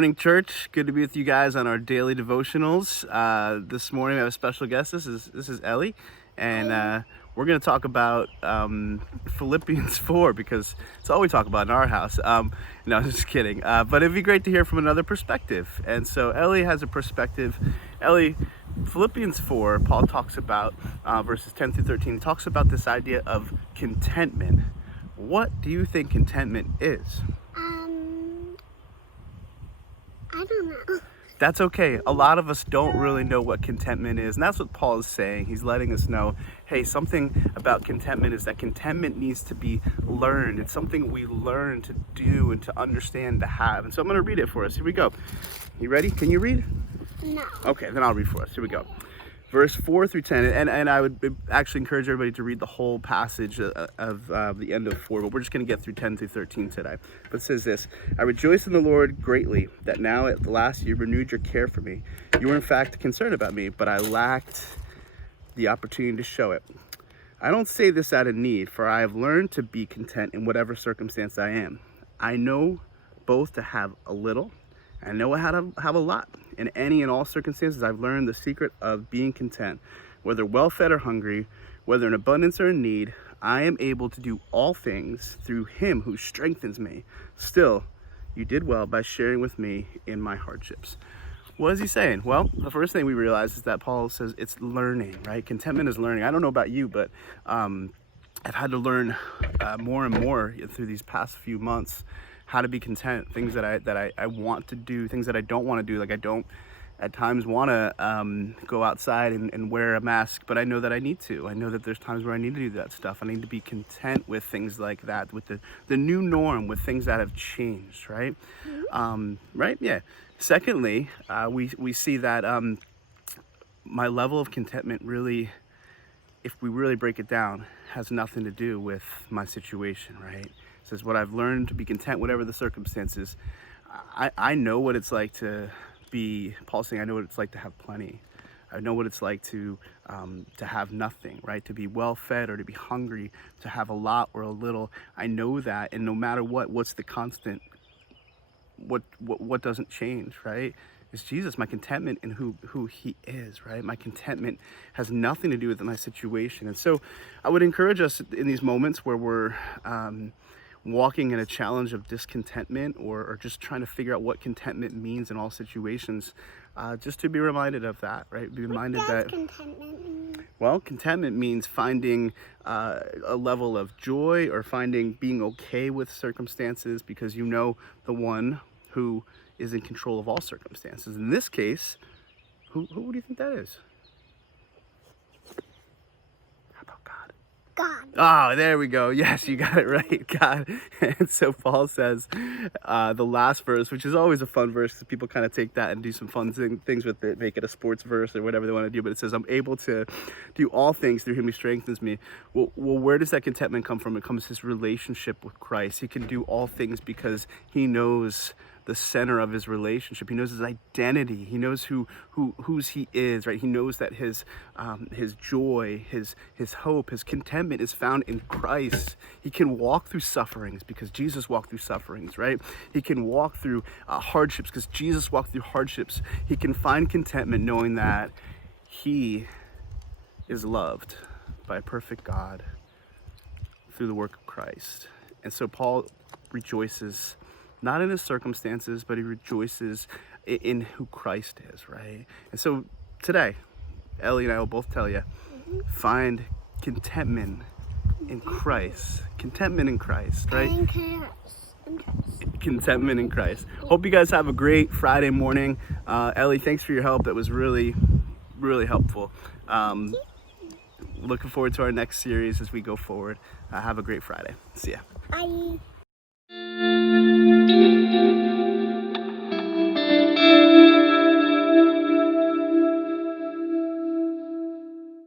morning, church. Good to be with you guys on our daily devotionals. This morning we have a special guest. This is Ellie, and we're going to talk about Philippians 4 because it's all we talk about in our house. No, just kidding. But it'd be great to hear from another perspective. And so Ellie has a perspective. Ellie, Philippians 4, Paul talks about verses 10 through 13. Talks about this idea of contentment. What do you think contentment is? I don't know. That's okay. A lot of us don't really know what contentment is, and that's what Paul is saying. He's letting us know, hey, something about contentment is that contentment needs to be learned. It's something we learn to do and to understand, to have. And so I'm going to read it for us. Here we go. You ready? Can you read? No. Okay, then I'll read for us. Here we go. Verse 4 through 10, and I would actually encourage everybody to read the whole passage of the end of 4, but we're just going to get through 10 through 13 today. But it says this: I rejoice in the Lord greatly that now at the last you renewed your care for me. You were in fact concerned about me, but I lacked the opportunity to show it. I don't say this out of need, for I have learned to be content in whatever circumstance I am. I know both to have a little, and I know how to have a lot. In any and all circumstances, I've learned the secret of being content. Whether well-fed or hungry, whether in abundance or in need, I am able to do all things through him who strengthens me. Still, you did well by sharing with me in my hardships. What is he saying? Well, the first thing we realize is that Paul says it's learning, right? Contentment is learning. I don't know about you, but I've had to learn more and more through these past few months how to be content, things that I want to do, things that I don't want to do. Like I don't at times want to go outside and wear a mask, but I know that I need to. I know that there's times where I need to do that stuff. I need to be content with things like that, with the new norm, with things that have changed, right? Right? Yeah. Secondly, we see that my level of contentment really, if we really break it down, has nothing to do with my situation, right? It says what I've learned to be content, whatever the circumstances. I know what it's like to be, Paul's saying, I know what it's like to have plenty. I know what it's like to have nothing, right? To be well fed or to be hungry, to have a lot or a little. I know that, and no matter what's the constant? What doesn't change, right? It's Jesus, my contentment in who he is, right? My contentment has nothing to do with my situation. And so I would encourage us in these moments where we're walking in a challenge of discontentment or just trying to figure out what contentment means in all situations, just to be reminded of that, right? Be reminded that contentment mean? Well, contentment means finding a level of joy or being okay with circumstances because you know the one who is in control of all circumstances. In this case, who do you think that is? How about God? God. Oh, there we go. Yes, you got it right, God. And so Paul says the last verse, which is always a fun verse because people kind of take that and do some fun things with it, make it a sports verse or whatever they want to do. But it says, I'm able to do all things through him who strengthens me. Well, where does that contentment come from? It comes his relationship with Christ. He can do all things because he knows the center of his relationship. He knows his identity. He knows whose he is, right? He knows that his joy, his hope, his contentment is found in Christ. He can walk through sufferings because Jesus walked through sufferings, right? He can walk through hardships because Jesus walked through hardships. He can find contentment knowing that he is loved by a perfect God through the work of Christ. And so Paul rejoices not in his circumstances, but he rejoices in who Christ is, right? And so today, Ellie and I will both tell you, find contentment in Christ. Contentment in Christ, right? Contentment in Christ. Hope you guys have a great Friday morning. Ellie, thanks for your help. That was really, really helpful. Looking forward to our next series as we go forward. Have a great Friday. See ya. Bye.